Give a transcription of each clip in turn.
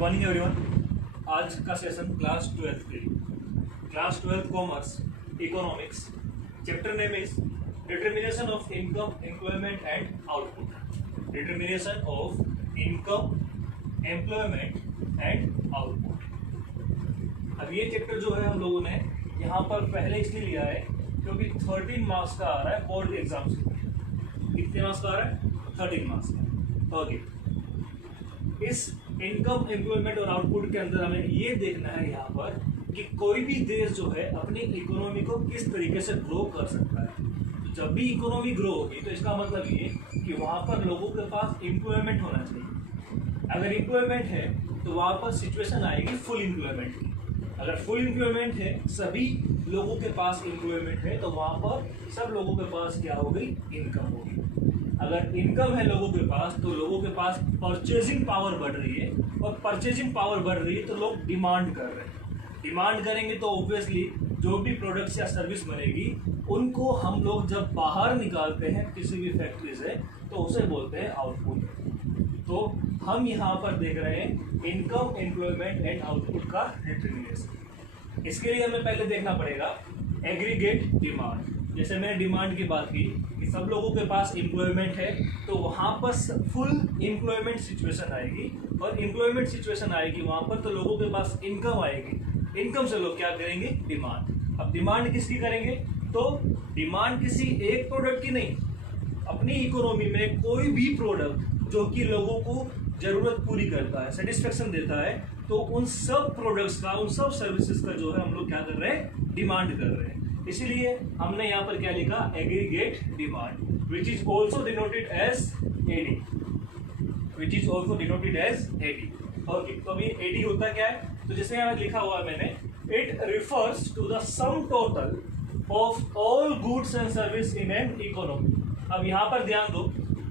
Morning everyone. आज का session class 12th के लिए, class 12th commerce economics, chapter name is determination of income, employment and output. Determination of income, employment and output. अब ये chapter जो है हम लोगों ने यहाँ पर पहले इसलिए लिया है क्योंकि 13 मार्क्स का आ रहा है बोर्ड एग्जाम से। कितने मार्क्स का आ रहा है? 13 मार्क्स का। ओके, इस इनकम, एम्प्लॉयमेंट और आउटपुट के अंदर हमें ये देखना है यहाँ पर कि कोई भी देश जो है अपनी इकोनॉमी को किस तरीके से ग्रो कर सकता है। तो जब भी इकोनॉमी ग्रो होगी तो इसका मतलब ये कि वहाँ पर लोगों के पास एम्प्लॉयमेंट होना चाहिए। अगर एम्प्लॉयमेंट है तो वहाँ पर सिचुएशन आएगी फुल एम्प्लॉयमेंट की। अगर फुल एम्प्लॉयमेंट है, सभी लोगों के पास एम्प्लॉयमेंट है, तो वहाँ पर सब लोगों के पास क्या होगी? इनकम होगी। अगर इनकम है लोगों के पास तो लोगों के पास परचेजिंग पावर बढ़ रही है, और परचेजिंग पावर बढ़ रही है तो लोग डिमांड कर रहे हैं। डिमांड करेंगे तो ऑब्वियसली जो भी प्रोडक्ट्स या सर्विस बनेगी उनको हम लोग जब बाहर निकालते हैं किसी भी फैक्ट्री से तो उसे बोलते हैं आउटपुट। तो हम यहाँ पर देख रहे हैं इनकम, एम्प्लॉयमेंट एंड आउटपुट का डिटर्मिनेशन। इसके लिए हमें पहले देखना पड़ेगा एग्रीगेट डिमांड। जैसे मैंने डिमांड की बात की कि सब लोगों के पास एम्प्लॉयमेंट है तो वहाँ पर फुल एम्प्लॉयमेंट सिचुएशन आएगी, और एम्प्लॉयमेंट सिचुएशन आएगी वहाँ पर तो लोगों के पास इनकम आएगी। इनकम से लोग क्या करेंगे? डिमांड। अब डिमांड किसकी करेंगे? तो डिमांड किसी एक प्रोडक्ट की नहीं, अपनी इकोनॉमी में कोई भी प्रोडक्ट जो कि लोगों को जरूरत पूरी करता है, सेटिस्फेक्शन देता है, तो उन सब प्रोडक्ट्स का, उन सब सर्विसेज का जो है हम लोग क्या कर रहे हैं? डिमांड कर रहे हैं। इसीलिए हमने यहाँ पर क्या लिखा? Aggregate demand, which is also denoted as AD, which is also denoted as AD. Okay, तो अभी एडी होता क्या है? तो जैसे यहाँ लिखा हुआ है मैंने, it refers to the sum total of all goods and service in an economy. अब यहाँ पर ध्यान दो,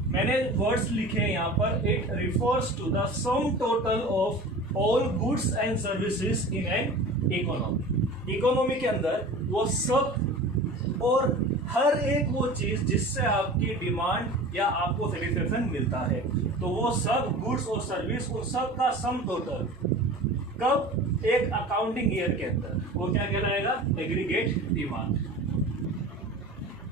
मैंने वर्ड्स लिखे हैं यहाँ पर, it refers to the sum total of all goods and services in an economy. Economy के अंदर वो सब और हर एक वो चीज जिससे आपकी डिमांड या आपको सेटिस्फेक्शन मिलता है, तो वो सब गुड्स और सर्विस, उन सब का सम टोटल कब? एक अकाउंटिंग ईयर के अंदर। वो क्या कहलाएगा? Aggregate demand,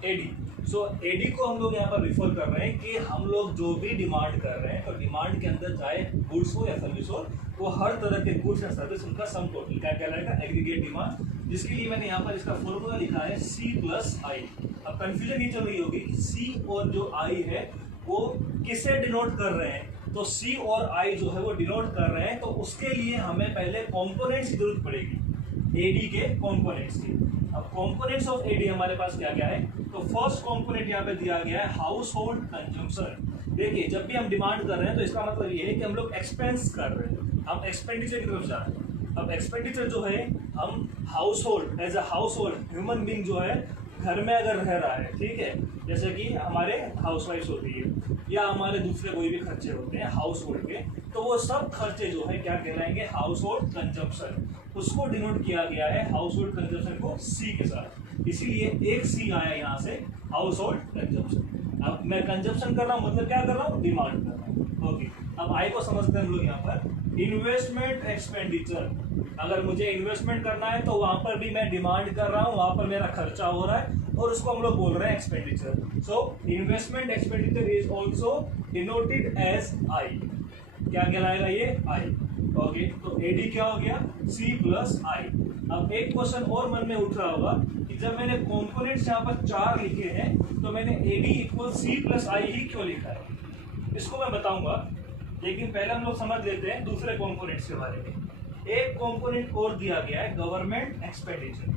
AD. So AD को हम लोग यहाँ पर रिफर कर रहे हैं कि हम लोग जो भी डिमांड कर रहे हैं, तो डिमांड के अंदर चाहे गुड्स हो या सर्विस हो, वो हर तरह के गुड्स या सर्विस उनका सम टोटल क्या कहलाएगा? Aggregate demand. जिसके लिए मैंने यहाँ पर इसका फॉर्मूला लिखा है C+I। अब कंफ्यूजन ये चल रही होगी कि C और जो I है वो किसे डिनोट कर रहे हैं। तो C और I जो है वो डिनोट कर रहे हैं, तो उसके लिए हमें पहले कॉम्पोनेंट्स की जरूरत पड़ेगी, एडी के कॉम्पोनेंट्स की। अब कॉम्पोनेंट्स ऑफ एडी हमारे पास क्या क्या है? तो फर्स्ट कॉम्पोनेंट यहाँ पे दिया गया है हाउस होल्ड कंजम्पशन। देखिए, जब भी हम डिमांड कर रहे हैं तो इसका मतलब ये है कि हम लोग एक्सपेंस कर रहे हैं, हम एक्सपेंडिचर की तरफ जा रहे हैं। अब एक्सपेंडिचर जो है, हम household, as a household human being जो है घर में अगर रह रहा है, ठीक है, जैसे कि हमारे हाउस वाइफ होती है या हमारे दूसरे कोई भी खर्चे होते हैं हाउस होल्ड के, तो वो सब खर्चे जो है क्या कहलाएंगे? Household consumption. उसको डिनोट किया गया है हाउस होल्ड कंजम्पशन को C के साथ, इसीलिए एक C आया यहाँ से, हाउस होल्ड कंजम्पशन। अब मैं कंजम्पशन कर रहा हूँ मतलब क्या कर रहा हूँ? डिमांड कर रहा हूँ। ओके, अब आई को समझते हैं हम लोग यहाँ पर। इन्वेस्टमेंट एक्सपेंडिचर, अगर मुझे इन्वेस्टमेंट करना है तो वहां पर भी मैं डिमांड कर रहा हूं, वहां पर मेरा खर्चा हो रहा है, और उसको हम लोग बोल रहे हैं expenditure. So investment expenditure is also denoted as I. क्या कहलाएगा ये? आई। ओके, तो एडी क्या हो गया? C+I। अब एक क्वेश्चन और मन में उठ रहा होगा कि जब मैंने कॉम्पोनेंट्स यहाँ पर 4 लिखे हैं तो मैंने एडी इक्वल C+I ही क्यों लिखा है? इसको मैं बताऊंगा, लेकिन पहले हम लोग समझ लेते हैं दूसरे कंपोनेंट्स के बारे में। एक कंपोनेंट और दिया गया है गवर्नमेंट एक्सपेंडिचर।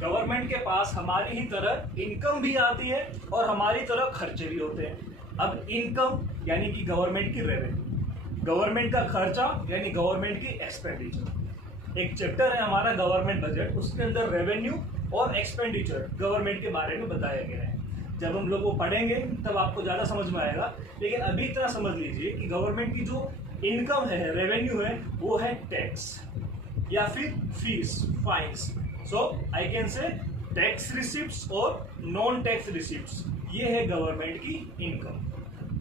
गवर्नमेंट के पास हमारी ही तरह इनकम भी आती है और हमारी तरह खर्चे भी होते हैं। अब इनकम यानी कि गवर्नमेंट की रेवेन्यू, गवर्नमेंट का खर्चा यानी गवर्नमेंट की एक्सपेंडिचर। एक चैप्टर है हमारा गवर्नमेंट बजट, उसके अंदर रेवेन्यू और एक्सपेंडिचर गवर्नमेंट के बारे में बताया गया है। जब हम लोग वो पढ़ेंगे तब आपको ज़्यादा समझ में आएगा, लेकिन अभी इतना समझ लीजिए कि गवर्नमेंट की जो इनकम है, रेवेन्यू है, वो है टैक्स या फिर fees, fines. So I can say tax receipts और नॉन टैक्स रिसिप्ट्स, ये है गवर्नमेंट की इनकम।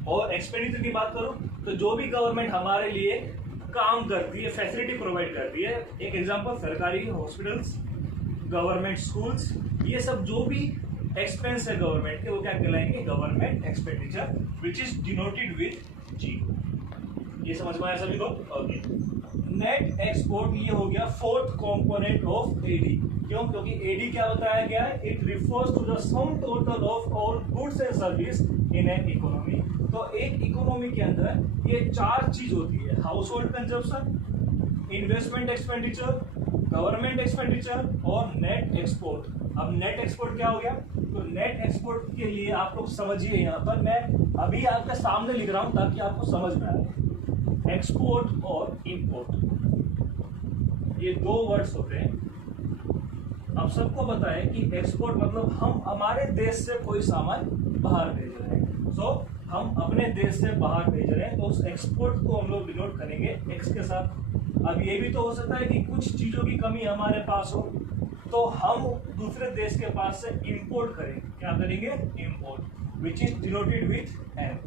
और एक्सपेंडिचर की बात करूं तो जो भी गवर्नमेंट हमारे लिए काम करती है, फैसिलिटी प्रोवाइड करती है, एक एग्जांपल सरकारी हॉस्पिटल्स, गवर्नमेंट स्कूल्स, ये सब जो भी एक्सपेंस है गवर्नमेंट के वो क्या कहलाएंगे? Government expenditure, which is denoted with G. ये समझ में आया सभी को? ओके। नेट एक्सपोर्ट ये हो गया फोर्थ कंपोनेंट ऑफ एडी। क्यों? क्योंकि एडी क्या बताया गया है? It refers to the sum total of all goods and service in an economy. तो एक इकोनॉमी के अंदर ये चार चीज होती है: house hold consumption, investment expenditure, government expenditure और नेट एक्सपोर्ट। अब नेट एक्सपोर्ट क्या हो गया? तो नेट एक्सपोर्ट के लिए आप लोग समझिए, यहाँ पर मैं अभी आपके सामने लिख रहा हूं ताकि आपको समझ में आए। एक्सपोर्ट और इंपोर्ट ये दो वर्ड्स होते हैं। अब सबको पता है कि एक्सपोर्ट मतलब हम हमारे देश से कोई सामान बाहर भेज रहे हैं। सो हम अपने देश से बाहर भेज रहे हैं तो उस एक्सपोर्ट को हम लोग डिनोट करेंगे एक्स के साथ। अब ये भी तो हो सकता है कि कुछ चीजों की कमी हमारे पास हो तो हम दूसरे देश के पास से इंपोर्ट करें। क्या करेंगे? Import, which is denoted with M.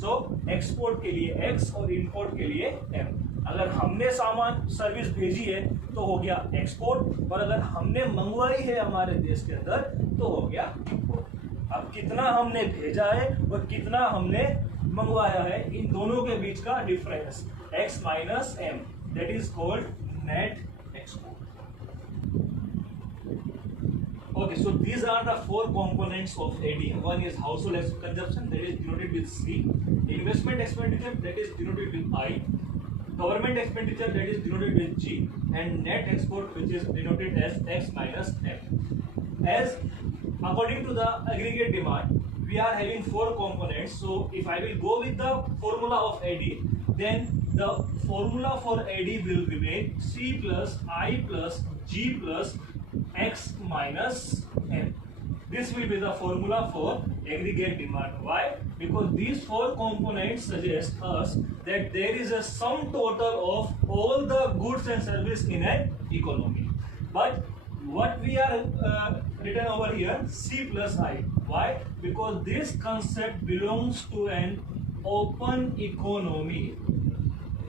So export के लिए एक्स और इंपोर्ट के लिए एम। अगर हमने सामान सर्विस भेजी है तो हो गया एक्सपोर्ट, और अगर हमने मंगवाई है हमारे देश के अंदर तो हो गया इंपोर्ट। अब कितना हमने भेजा है और कितना हमने मंगवाया है, इन दोनों के बीच का difference X minus M, that is called net export. Okay, so these are the four components of AD. One is household consumption, that is denoted with C. Investment expenditure, that is denoted with I. Government expenditure, that is denoted with G. And net export, which is denoted as X minus M. As according to the aggregate demand, we are having four components. So if I will go with the formula of AD, then the formula for AD will remain C plus I plus G plus X minus M. This will be the formula for aggregate demand. Why? Because these four components suggest us that there is a sum total of all the goods and service in an economy. But what we are written over here, C plus I. Why? Because this concept belongs to an open economy.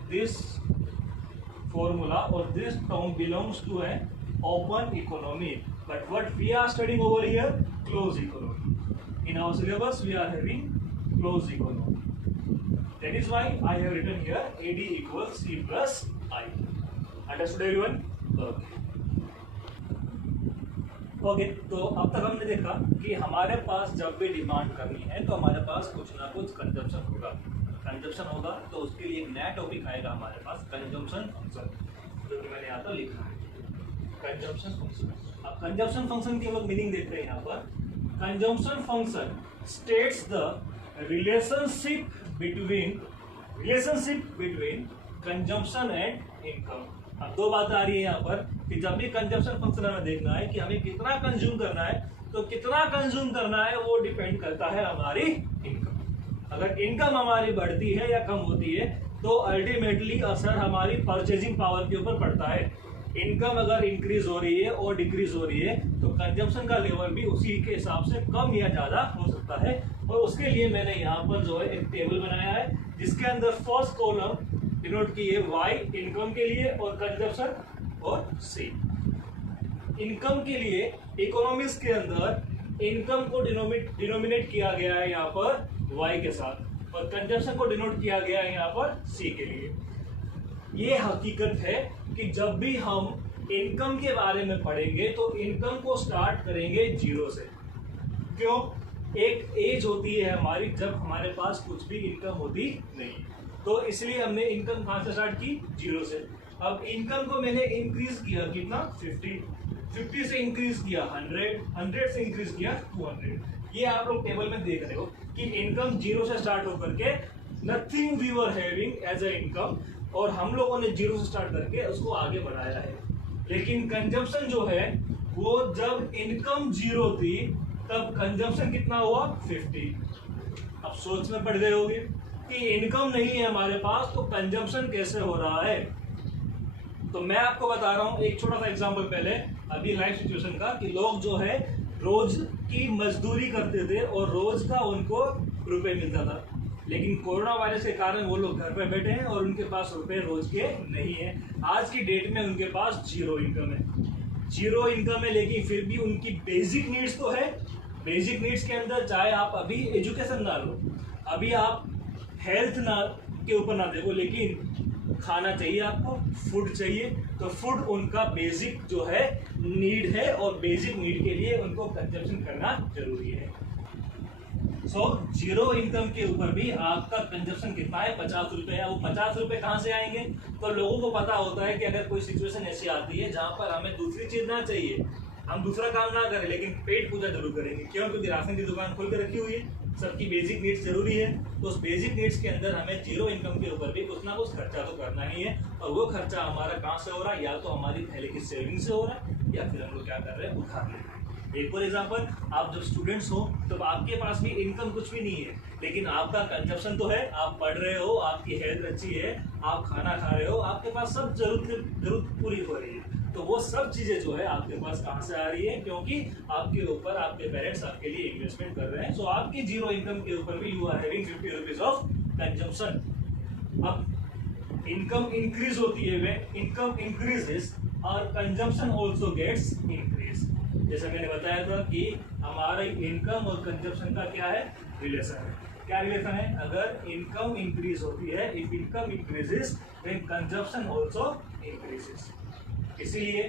This formula or this term belongs to an open economy, but what we are studying over here, closed economy. In our syllabus we are having closed economy. That is why I have written here AD equals C plus I. Understood everyone? Okay, तो अब तक हमने देखा कि हमारे पास जब भी demand करनी है तो हमारे पास कुछ ना कुछ कंजप्शन होगा। कंजप्शन होगा तो उसके लिए एक नया टॉपिक आएगा हमारे पास, कंजम्पशन फंक्शन, जो कि मैंने यहाँ पर लिखा है, कंजम्पशन फंक्शन। अब कंजम्पशन फंक्शन की हम लोग मीनिंग देखते हैं यहाँ पर। Consumption function states the relationship between consumption and income. अब दो बात आ रही है यहाँ पर कि जब भी कंजम्पशन फंक्शन हमें देखना है कि हमें कितना कंज्यूम करना है, तो कितना कंज्यूम करना है वो डिपेंड करता है हमारी इनकम। अगर इनकम हमारी बढ़ती है या कम होती है तो अल्टीमेटली असर हमारी परचेजिंग पावर के ऊपर पड़ता है। इनकम अगर इंक्रीज हो रही है और डिक्रीज हो रही है तो कंजम्पशन का लेवल भी उसी के हिसाब से कम या ज्यादा हो सकता है। और उसके लिए मैंने यहाँ पर जो है एक टेबल बनाया है जिसके अंदर फर्स्ट कॉलम डिनोट की है वाई इनकम के लिए और कंजम्पशन और सी। इनकम के लिए इकोनॉमिक्स के अंदर इनकम को डिनोमिनेट किया गया है यहाँ पर वाई के साथ और कंजम्पशन को डिनोट किया गया है यहाँ पर सी के लिए। ये हकीकत है कि जब भी हम इनकम के बारे में पढ़ेंगे तो इनकम को स्टार्ट करेंगे जीरो से। क्यों? एक एज होती है हमारी जब हमारे पास कुछ भी इनकम होती नहीं, तो इसलिए हमने इनकम कहाँ से स्टार्ट की? जीरो से। अब इनकम को मैंने इंक्रीज किया कितना? 50 से इंक्रीज किया 100 से इंक्रीज किया 200। ये आप लोग टेबल में देख रहे हो कि इनकम जीरो से स्टार्ट होकर के nothing we were having as a income, और हम लोगों ने जीरो से स्टार्ट करके उसको आगे बढ़ाया है। लेकिन कंजम्पशन जो है वो जब इनकम जीरो थी तब कंजम्पशन कितना हुआ? 50। अब सोच में पड़ गए होंगे कि इनकम नहीं है हमारे पास तो कंजम्पशन कैसे हो रहा है। तो मैं आपको बता रहा हूँ एक छोटा सा एग्जांपल पहले अभी लाइफ सिचुएशन का, कि लोग जो है रोज की मजदूरी करते थे और रोज का उनको रुपए मिलता था। लेकिन कोरोना वायरस के कारण वो लोग घर पे बैठे हैं और उनके पास रुपए रोज के नहीं है। आज की डेट में उनके पास जीरो इनकम है, जीरो इनकम है, लेकिन फिर भी उनकी बेसिक नीड्स तो है। बेसिक नीड्स के अंदर चाहे आप अभी एजुकेशन ना लो, अभी आप हेल्थ ना के ऊपर ना देखो, लेकिन खाना चाहिए आपको, फूड चाहिए, तो फूड उनका बेसिक जो है नीड है और बेसिक नीड के लिए उनको कंजप्शन करना जरूरी है। सो जीरो इनकम के ऊपर भी आपका कंजप्शन कितना है, 50 रुपए है। वो 50 रुपए कहाँ से आएंगे? तो लोगों को पता होता है कि अगर कोई सिचुएशन ऐसी आती है जहां पर हमें दूसरी चीज ना चाहिए, हम दूसरा काम ना करें, लेकिन पेट पूजा जरूर करेंगे। क्यों? क्योंकि राशन की दुकान खोल के रखी हुई है, सबकी बेसिक नीड्स जरूरी है। तो उस बेसिक नीड्स के अंदर हमें जीरो इनकम के ऊपर भी कुछ ना कुछ खर्चा तो करना ही है। और वो खर्चा हमारा कहाँ से हो रहा है? या तो हमारी पहले की सेविंग से हो रहा है, या फिर हम लोग क्या कर रहे हैं, उधार ले रहे हैं। एक फॉर एग्जाम्पल, आप जब स्टूडेंट्स हो तो आपके पास भी इनकम कुछ भी नहीं है, लेकिन आपका कंजप्शन तो है, आप पढ़ रहे हो, आपकी हेल्थ अच्छी है, आप खाना खा रहे हो, आपके पास सब जरूरत पूरी हो रही है। तो वो सब चीजें जो है आपके पास कहाँ से आ रही है? क्योंकि आपके ऊपर आपके पेरेंट्स आपके लिए इन्वेस्टमेंट कर रहे हैं। सो आपकी जीरो इनकम के ऊपर भी you are having 50 rupees of consumption. अब इनकम इंक्रीज होती है, व्हेन इनकम इंक्रीजेस और कंजम्पशन आल्सो गेट्स इंक्रीज। जैसा मैंने बताया था कि हमारा इनकम और कंजम्पशन का क्या है, रिलेशन है। क्या रिलेशन है? अगर इनकम इंक्रीज होती है, if income increases then consumption also increases. इसीलिए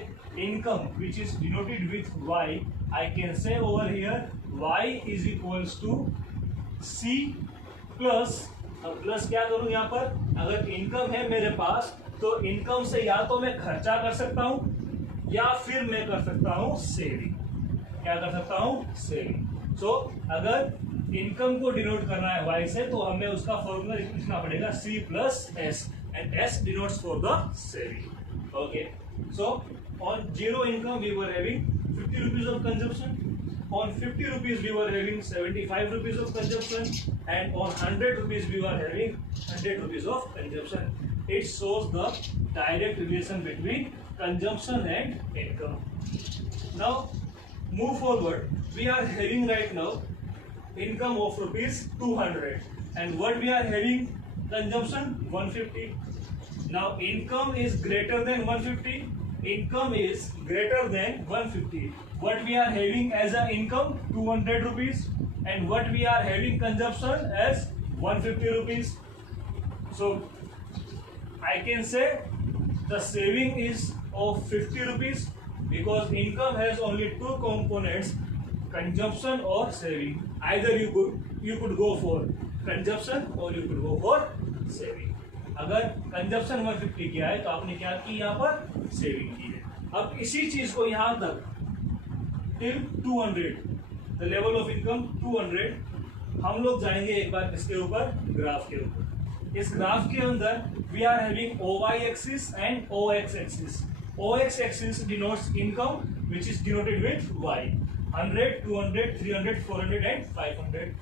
income which is denoted with y, I can say over here y is equals to c plus. अब प्लस क्या करूं यहाँ पर? अगर इनकम है मेरे पास तो इनकम से या तो मैं खर्चा कर सकता हूं या फिर मैं कर सकता हूं सेविंग। क्या कर सकता हूं? सेविंग। सो अगर इनकम को डिनोट करना है y से तो हमें उसका फॉर्मूला लिखना पड़ेगा c plus s, and s denotes for the saving. Okay, so on zero income we were having 50 rupees of consumption, on 50 rupees we were having 75 rupees of consumption, and on 100 rupees we were having 100 rupees of consumption. It shows the direct relation between consumption and income. Now move forward, we are having right now income of rupees 200, and what we are having? Consumption 150. Now income is greater than 150, income is greater than 150. What we are having as an income? 200 rupees, and what we are having consumption as 150 rupees. So I can say the saving is of 50 rupees, because income has only two components, consumption or saving. Either you could go for consumption or you could go for saving. अगर consumption 150 किया है तो आपने क्या की? यहाँ पर saving की है। अब इसी चीज को यहाँ तक till 200, the level of income 200, हम लोग जाएंगे एक बार किसके ऊपर? ग्राफ के ऊपर। इस ग्राफ के अंदर we are having OY axis and OX axis. OX axis denotes income which is denoted with Y, 100, 200, 300, 400 and 500.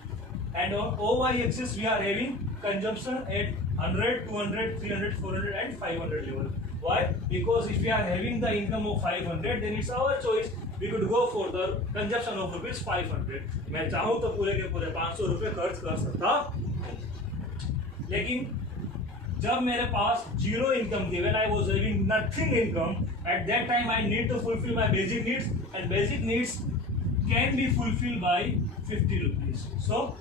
And on OY axis we are having consumption at 100, 200, 300, 400 and 500 level. Why? Because if we are having the income of 500, then it's our choice. We could go for the consumption of rupees 500. मैं चाहूँ तो पूरे के पूरे 500 रुपए खर्च कर सकता, लेकिन जब मेरे पास जीरो इनकम थी, when I was having nothing income, at that time I need to fulfill my basic needs, and basic needs can be fulfilled by 50 rupees. So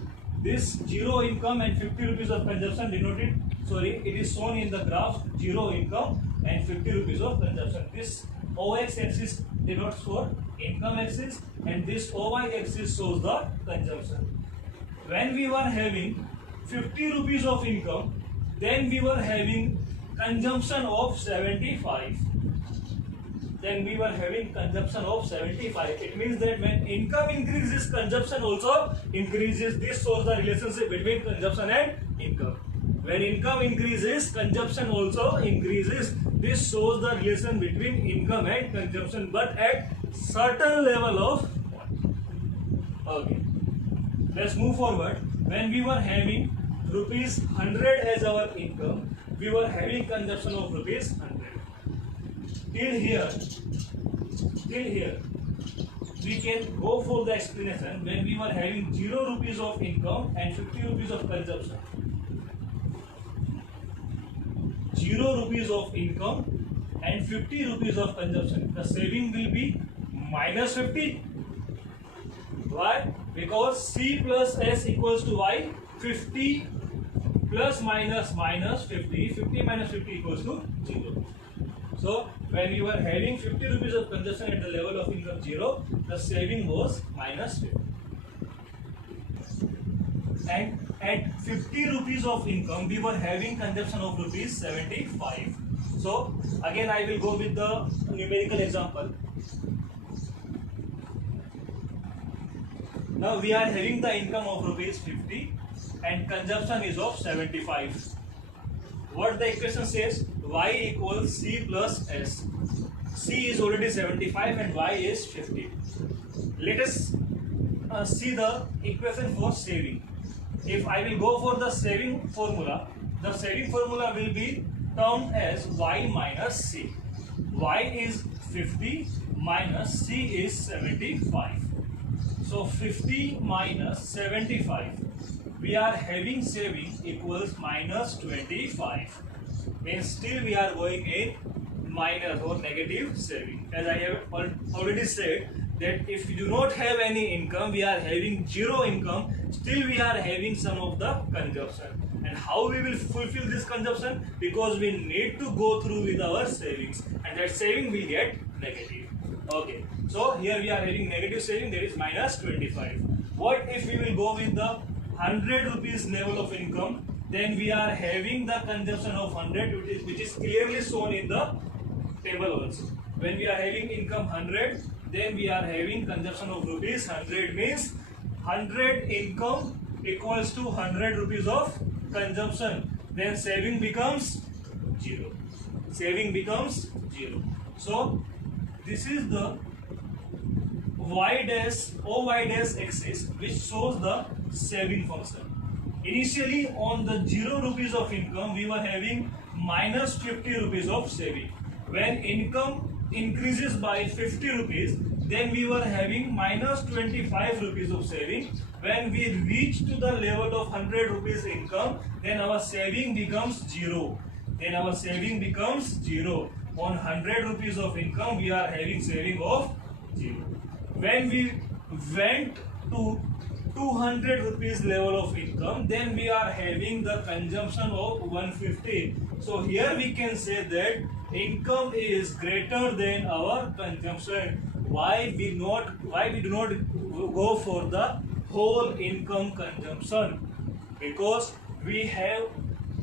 this zero income and 50 rupees of consumption denoted, it is shown in the graph, zero income and 50 rupees of consumption. This OX axis denotes for income axis, and this OY axis shows the consumption. When we were having 50 rupees of income, then we were having consumption of 75. Then we were having consumption of 75. It means that when income increases, consumption also increases. This shows the relationship between consumption and income. When income increases, consumption also increases. This shows the relation between income and consumption, but at certain level of. Okay. Let's move forward. When we were having rupees 100 as our income, we were having consumption of rupees 100. Till here, we can go for the explanation when we were having 0 rupees of income and 50 rupees of consumption. 0 rupees of income and 50 rupees of consumption, the saving will be minus 50. Why? Because C plus S equals to Y. 50 plus minus minus 50. 50 minus 50 equals to 0. So when you are having 50 rupees of consumption at the level of income 0, the saving was minus 50. And at 50 rupees of income, we were having consumption of rupees 75. So again, I will go with the numerical example. Now we are having the income of rupees 50 and consumption is of 75. What the equation says? Y equals C plus S. C is already 75 and Y is 50. Let us see the equation for saving. If I will go for the saving formula will be termed as Y minus C. Y is 50 minus C is 75. So 50 minus 75. We are having saving equals minus 25. Means still we are going in minus or negative saving. As I have already said that if we do not have any income, we are having 0 income, still we are having some of the consumption. And how we will fulfill this consumption? Because we need to go through with our savings, and that saving will get negative. Okay, so here we are having negative saving, that is minus 25. What if we will go with the 100 rupees level of income? Then we are having the consumption of 100, which is clearly shown in the table also. When we are having income 100, then we are having consumption of rupees 100, means 100 income equals to 100 rupees of consumption. Then saving becomes 0. Saving becomes 0. So this is the y dash axis, which shows the saving function. Initially on the 0 rupees of income, we were having minus 50 rupees of saving. When income increases by 50 rupees, then we were having minus 25 rupees of saving. When we reach to the level of 100 rupees income, then our saving becomes 0. Then our saving becomes 0. On 100 rupees of income, we are having saving of 0. When we went to 200 rupees level of income, then we are having the consumption of 150. So here we can say that income is greater than our consumption. Why we do not go for the whole income consumption? Because we have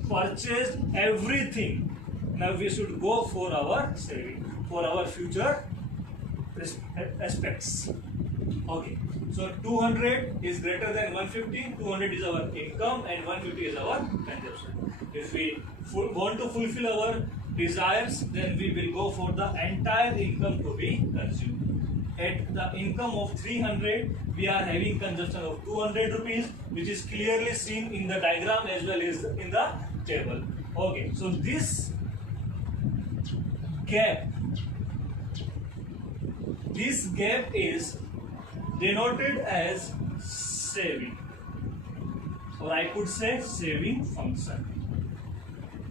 purchased everything. Now we should go for our saving, for our future aspects. Okay, so 200 is greater than 150. 200 is our income and 150 is our consumption. If we want to fulfill our desires, then we will go for the entire income to be consumed. At the income of 300, we are having consumption of 200 rupees, which is clearly seen in the diagram as well as in the table. Okay, so this gap is denoted as saving, or I could say saving function.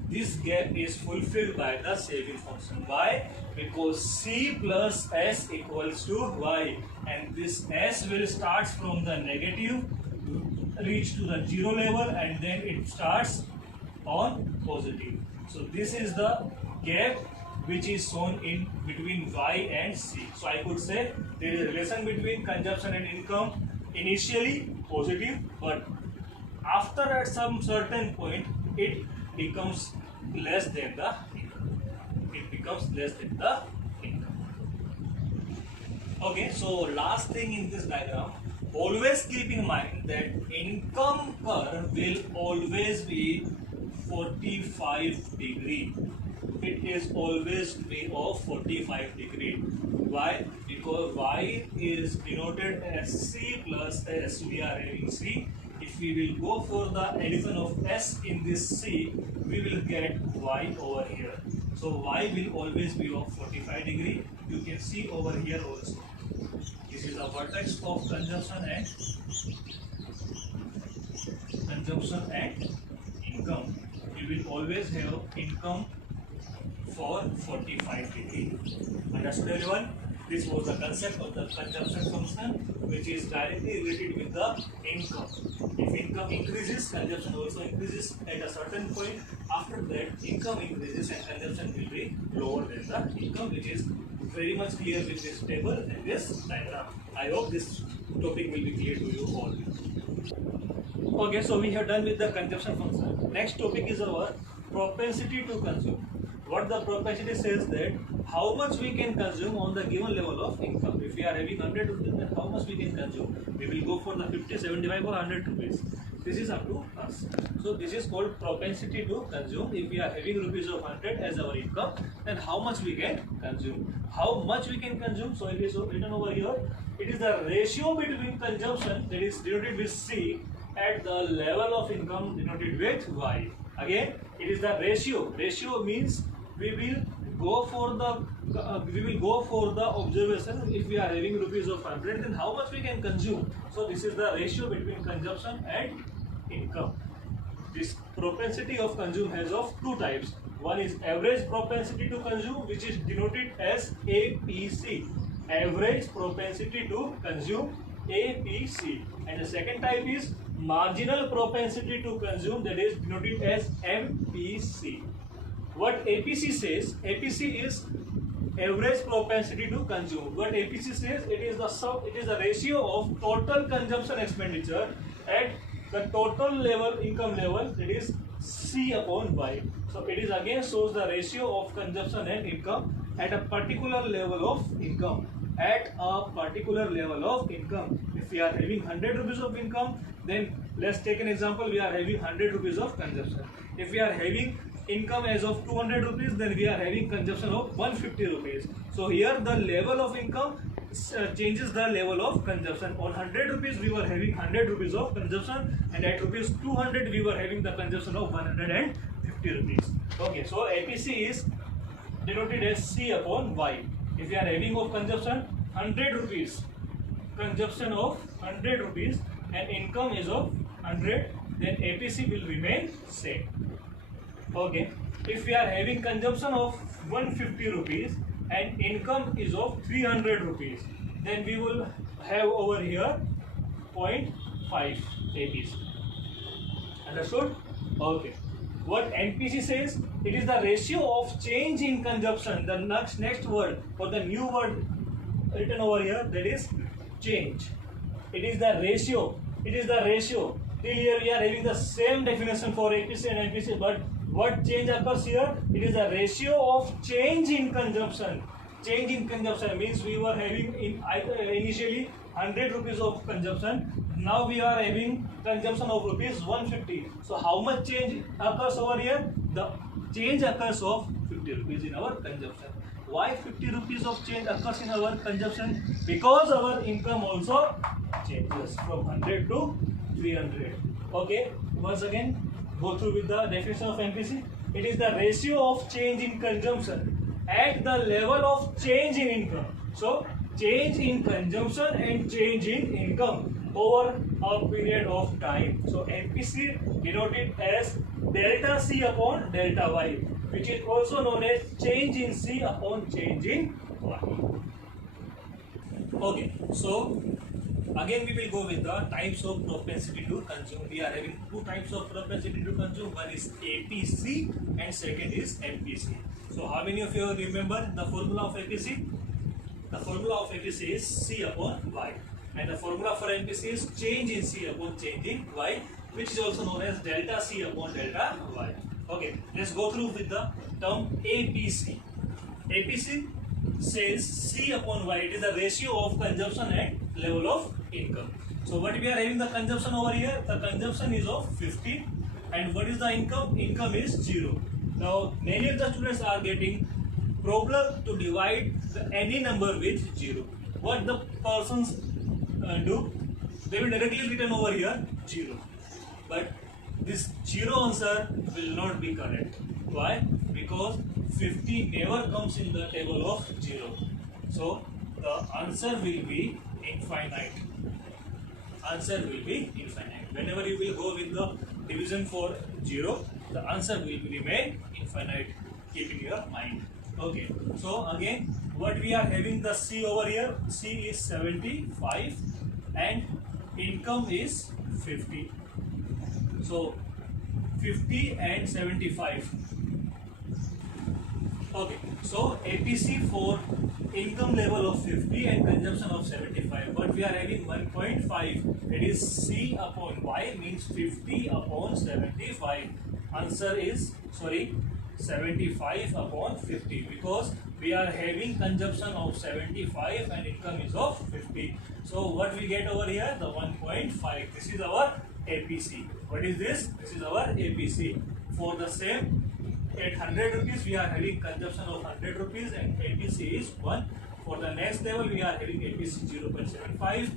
This gap is fulfilled by the saving function. Why? Because C plus S equals to Y, and this S will start from the negative, reach to the 0 level, and then it starts on positive. So this is the gap which is shown in between Y and C. So I could say there is a relation between consumption and income, initially positive, but after at some certain point it becomes less than the income. It becomes less than the income. Okay, so last thing in this diagram, always keep in mind that income curve will always be 45 degree. It is always be of 45 degree. Why? Because Y is denoted as C plus S. We are having C. If we will go for the addition of S in this C, we will get Y over here. So Y will always be of 45 degree. You can see over here also. This is a vertex of consumption and income. You will always have income for 45 degree. Understood everyone? This was the concept of the consumption function, which is directly related with the income. If income increases, consumption also increases at a certain point. After that, income increases and consumption will be lower than the income, which is very much clear with this table and this diagram. I hope this topic will be clear to you all. Okay, so we have done with the consumption function. Next topic is our propensity to consume. What the propensity says that how much we can consume on the given level of income. If we are having 100 rupees, then how much we can consume? We will go for the 50, 75 or 100 rupees. This is up to us. So this is called propensity to consume. If we are having rupees of 100 as our income, then how much we can consume? How much we can consume? So it is written over here. It is the ratio between consumption, that is denoted with C, at the level of income denoted with Y. Again, it is the ratio. Ratio means we will go for the observation. If we are having rupees of 100, then how much we can consume? So this is the ratio between consumption and income. This propensity of consume has of two types. One is average propensity to consume, which is denoted as APC. Average propensity to consume, APC. And the second type is marginal propensity to consume, that is denoted as MPC. What APC says, APC is average propensity to consume. What APC says, it is the ratio of total consumption expenditure at the total level, income level, that is C upon Y. So it is again shows the ratio of consumption and income at a particular level of income. At a particular level of income. If we are having 100 rupees of income, then let's take an example, we are having 100 rupees of consumption. If we are having income as of 200 rupees, then we are having consumption of 150 rupees. So here the level of income changes the level of consumption. On 100 rupees we were having 100 rupees of consumption, and at rupees 200 we were having the consumption of 150 rupees. Okay, so APC is denoted as C upon Y. If we are having of consumption 100 rupees, consumption of 100 rupees and income is of 100, then APC will remain same. Okay, if we are having consumption of 150 rupees and income is of 300 rupees, then we will have over here 0.5 APC. Understood? Okay. What NPC says, it is the ratio of change in consumption. The next word or the new word written over here, that is change. It is the ratio. It is the ratio. Till here we are having the same definition for APC and NPC, but what change occurs here? It is the ratio of change in consumption. Change in consumption means we were having initially 100 rupees of consumption. Now we are having consumption of rupees 150. So how much change occurs over here? The change occurs of 50 rupees in our consumption. Why 50 rupees of change occurs in our consumption? Because our income also changes from 100 to 300. Okay, once again go through with the definition of MPC. It is the ratio of change in consumption at the level of change in income. So change in consumption and change in income over a period of time. So MPC denoted as delta C upon delta Y, which is also known as change in C upon change in Y. Okay, so again we will go with the types of propensity to consume. We are having two types of propensity to consume. One is APC and second is MPC. So how many of you remember the formula of APC? The formula of APC is C upon Y. And the formula for MPC is change in C upon change in Y, which is also known as delta C upon delta Y. Okay, let's go through with the term APC. APC says C upon Y. It is the ratio of consumption and level of income. So what we are having the consumption over here? The consumption is of 50. And what is the income? Income is 0. Now many of the students are getting problem to divide any number with 0. What the persons do? They will directly written over here 0. But this 0 answer will not be correct. Why? Because 50 never comes in the table of 0. So the answer will be infinite. Answer will be infinite. Whenever you will go with the division for 0, the answer will remain infinite. Keep in your mind. Okay, so again, what we are having the C over here, C is 75 and income is 50. So 50 and 75. Okay, so APC for income level of 50 and consumption of 75, but we are having 1.5, it is C upon Y means 50 upon 75. Answer is, 75 upon 50, because we are having consumption of 75 and income is of 50. So what we get over here, the 1.5. This is our APC. What is this? This is our APC. For the same, at 100 rupees we are having consumption of 100 rupees and APC is 1. For the next level we are having APC 0.75.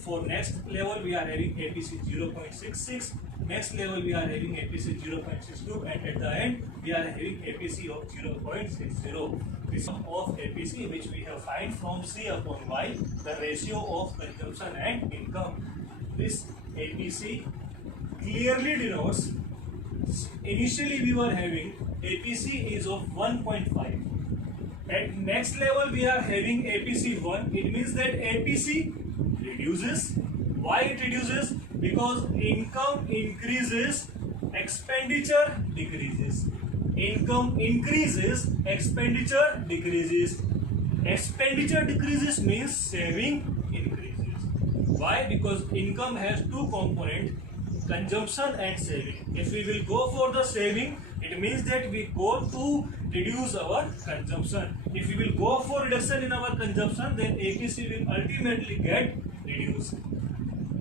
For next level we are having APC 0.66. Next level we are having APC 0.62, and at the end we are having APC of 0.60. This sum of APC which we have find from C upon Y, the ratio of consumption and income. This APC clearly denotes, initially we were having APC is of 1.5. At next level we are having APC 1. It means that APC reduces. Why it reduces? Because income increases, expenditure decreases. Income increases, expenditure decreases. Expenditure decreases means saving increases. Why? Because income has two components, consumption and saving. If we will go for the saving, it means that we go to reduce our consumption. If we will go for reduction in our consumption, then APC will ultimately get reduced.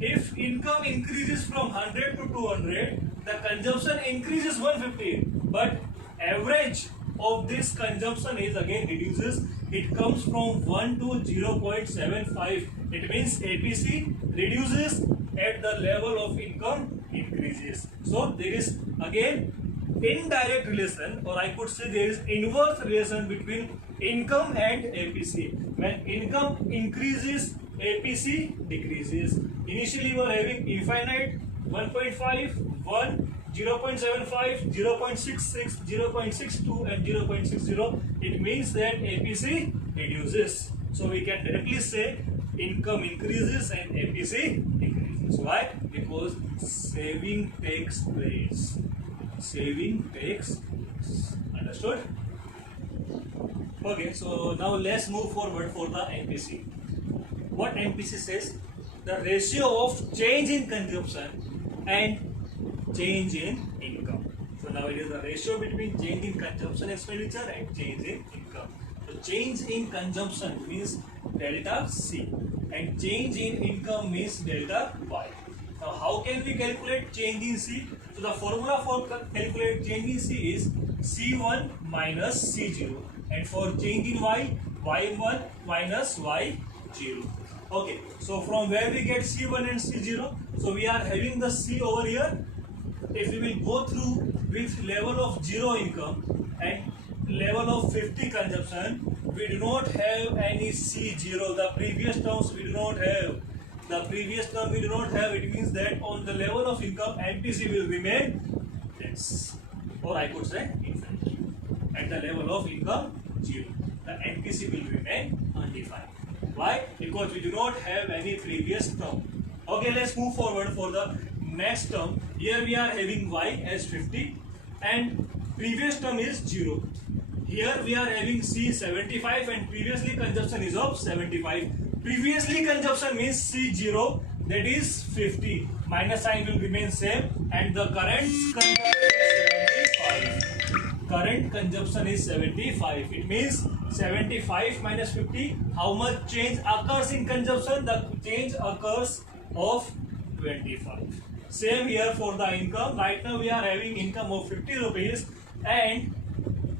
If income increases from 100 to 200, the consumption increases 150, but average of this consumption is again reduces. It comes from 1 to 0.75. It means APC reduces at the level of income increases. So there is again indirect relation, or I could say there is inverse relation between income and APC. When income increases, APC decreases. Initially we are having infinite 1.5, 1, 0.75, 0.66, 0.62 and 0.60. It means that APC reduces. So we can directly say income increases and APC decreases. Why? Because saving takes place. Saving takes place. Understood? Okay, so now let's move forward for the MPC. What MPC says? The ratio of change in consumption and change in income. So now it is the ratio between change in consumption expenditure and change in income. So change in consumption means delta C and change in income means delta Y. Now how can we calculate change in C? So the formula for calculate change in C is C1 minus C0, and for change in Y, Y1 minus Y0. Okay, so from where we get C1 and C0, so we are having the C over here. If we will go through with level of 0 income and level of 50 consumption, we do not have any C0. The previous terms we do not have. The previous term we do not have. It means that on the level of income, MPC will remain less, or I could say infinite. At the level of income 0, the MPC will remain undefined. Why? Because we do not have any previous term. Okay, let's move forward for the next term. Here we are having Y as 50 and previous term is 0. Here we are having C 75 and previously consumption is of 75. Previously consumption means C0, that is 50. Minus sign will remain same, and the current consumption is 75. Current consumption is 75. It means 75 minus 50. How much change occurs in consumption? The change occurs of 25. Same here for the income. Right now we are having income of 50 rupees and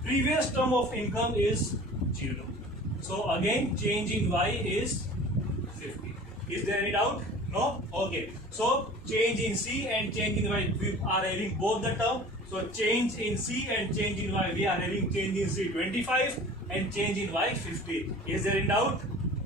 previous term of income is 0. So again change in Y is 50. Is there any doubt? No? Okay. So change in C and change in Y, we are having both the term. So change in C and change in Y, we are having change in C 25 and change in Y 50. Is there any doubt?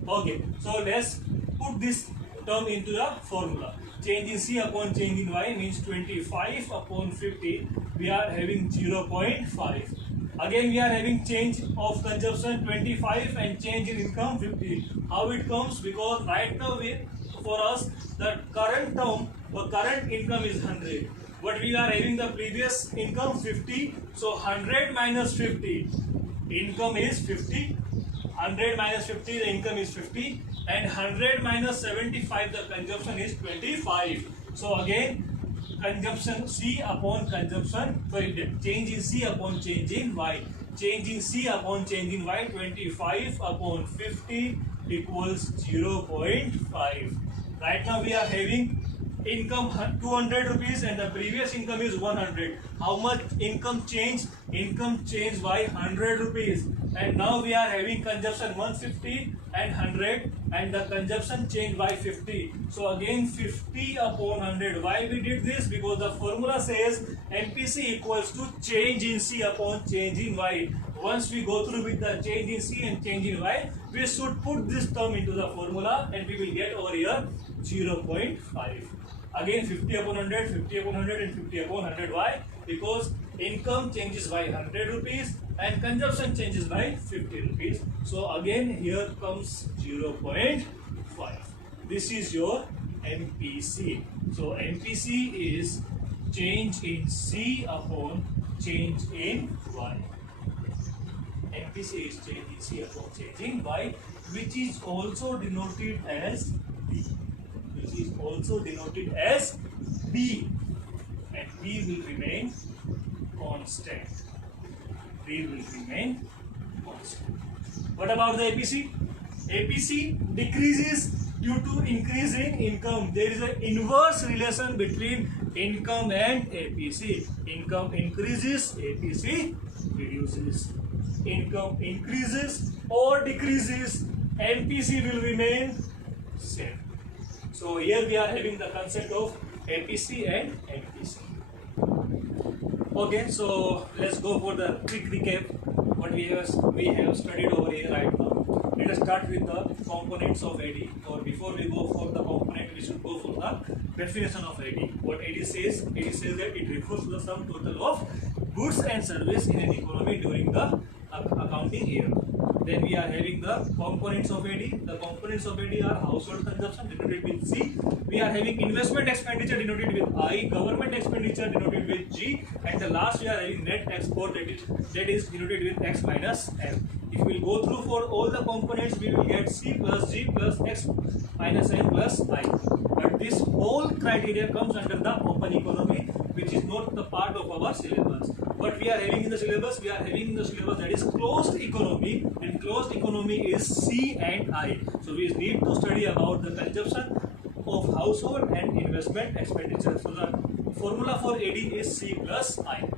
Okay. So let's put this term into the formula. Change in C upon change in Y means 25 upon 50. we are having 0.5. Again we are having change of consumption 25 and change in income 50. How it comes? Because right now for us the current term or current income is 100, but we are having the previous income 50. So 100 minus 50, income is 50. 100 minus 50, the income is 50, and 100 minus 75, the consumption is 25. So again, consumption C upon consumption, sorry, change in C upon change in Y. Change in C upon change in Y, 25 upon 50 equals 0.5. Right now we are having income 200 rupees and the previous income is 100. How much income change? Income change by 100 rupees. And now we are having consumption 150 and 100 and the consumption change by 50. So again 50 upon 100. Why we did this? Because the formula says MPC equals to change in C upon change in Y. Once we go through with the change in C and change in Y, we should put this term into the formula and we will get over here 0.5. Again 50 upon 100, 50 upon 100 and 50 upon 100. Why? Because income changes by 100 rupees and consumption changes by 50 rupees. So again here comes 0.5. This is your MPC. So MPC is change in C upon change in Y. MPC is change in C upon change in Y, which is also denoted as B. Which is also denoted as B, and B will remain constant. B will remain constant. What about the APC? APC decreases due to increase in income. There is an inverse relation between income and APC. Income increases, APC reduces. Income increases or decreases, MPC will remain same. So here we are having the concept of APC and MPC. Okay, so let's go for the quick recap what we have studied over here right now. Let us start with the components of AD. Or before we go for the component, we should go for the definition of AD. What AD says? AD says that it refers to the sum total of goods and service in an economy during the accounting year. Then we are having the components of AD. The components of AD are household consumption denoted with C. We are having investment expenditure denoted with I, government expenditure denoted with G, and the last we are having net export that is denoted with X minus M. If we will go through for all the components, we will get C plus G plus X minus M plus I. But this whole criteria comes under the open economy, which is not the part of our syllabus. What we are having in the syllabus, we are having in the syllabus that is closed economy, and closed economy is C and I. So we need to study about the consumption of household and investment expenditure. So the formula for AD is C plus I.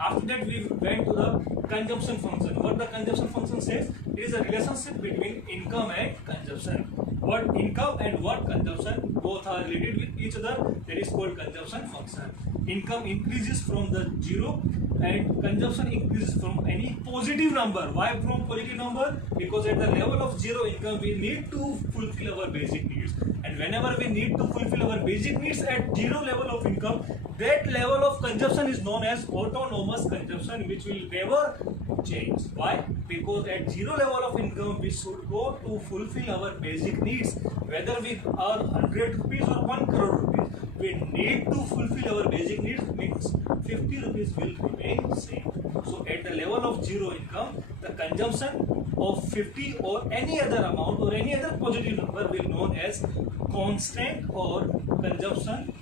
After that we went to the consumption function. What the consumption function says? It is a relationship between income and consumption. What income and what consumption both are related with each other, that is called consumption function. Income increases from the zero and consumption increases from any positive number. Why from positive number? Because at the level of zero income we need to fulfill our basic needs, and whenever we need to fulfill our basic needs at zero level of income, that level of consumption is known as autonomous consumption, which will never change. Why? Because at zero level of income we should go to fulfill our basic needs. Whether we earn 100 rupees or 1 crore rupees, we need to fulfill our basic needs, means 50 rupees will remain same. So at the level of zero income, the consumption of 50 or any other amount or any other positive number will known as constant, or consumption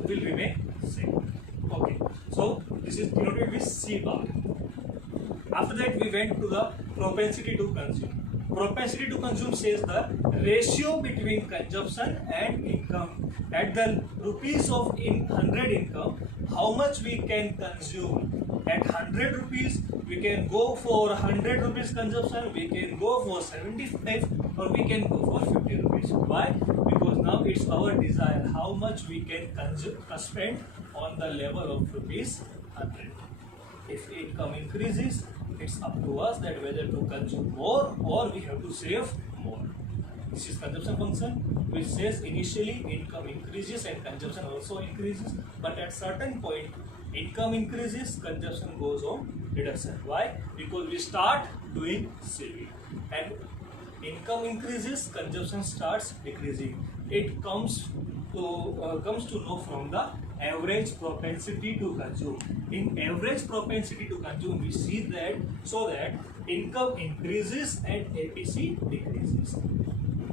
will remain same. Okay, so this is denoted with C bar. After that we went to the propensity to consume. Propensity to consume says the ratio between consumption and income. At the rupees of 100 income, how much we can consume. At 100 rupees, we can go for 100 rupees consumption, we can go for 75, or we can go for 50 rupees. Why? Because now it's our desire how much we can spend on the level of rupees 100. If income increases, it's up to us that whether to consume more or we have to save more. This is consumption function, which says initially income increases and consumption also increases, but at certain point income increases, consumption goes on reduction. Why? Because we start doing saving, and income increases, consumption starts decreasing. It comes to know from the average propensity to consume. In average propensity to consume, we see that income increases and APC decreases.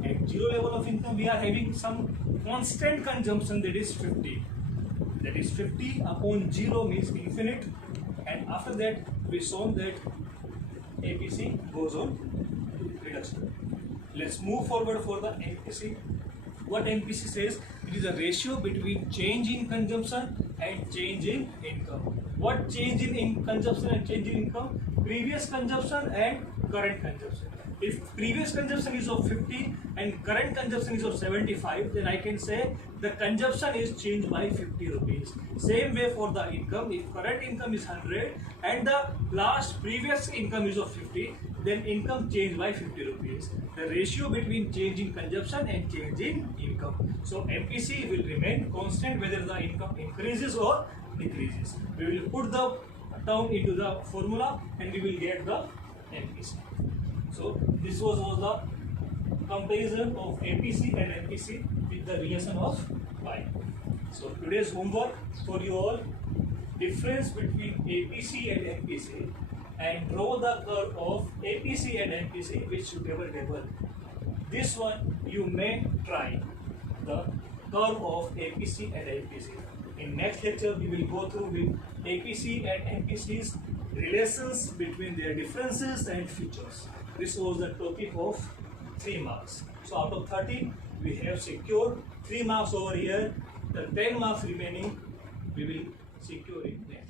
At zero level of income, we are having some constant consumption, that is 50. That is 50 upon 0 means infinite, and after that we shown that APC goes on reduction. Let's move forward for the MPC. What MPC says? It is a ratio between change in consumption and change in income. What change in consumption and change in income? Previous consumption and current consumption. If previous consumption is of 50 and current consumption is of 75, then I can say the consumption is changed by 50 rupees. Same way for the income. If current income is 100 and the last previous income is of 50, then income changed by 50 rupees. The ratio between change in consumption and change in income. So MPC will remain constant whether the income increases or decreases. We will put the term into the formula and we will get the MPC. So this was the comparison of APC and MPC with the relation of Y. So today's homework for you all: difference between APC and MPC, and draw the curve of APC and MPC with suitable table. This one you may try, the curve of APC and MPC. In next lecture we will go through with APC and MPC's relations between their differences and features. This was the topic of 3 marks. So out of 30, we have secured 3 marks over here. The 10 marks remaining, we will secure it next.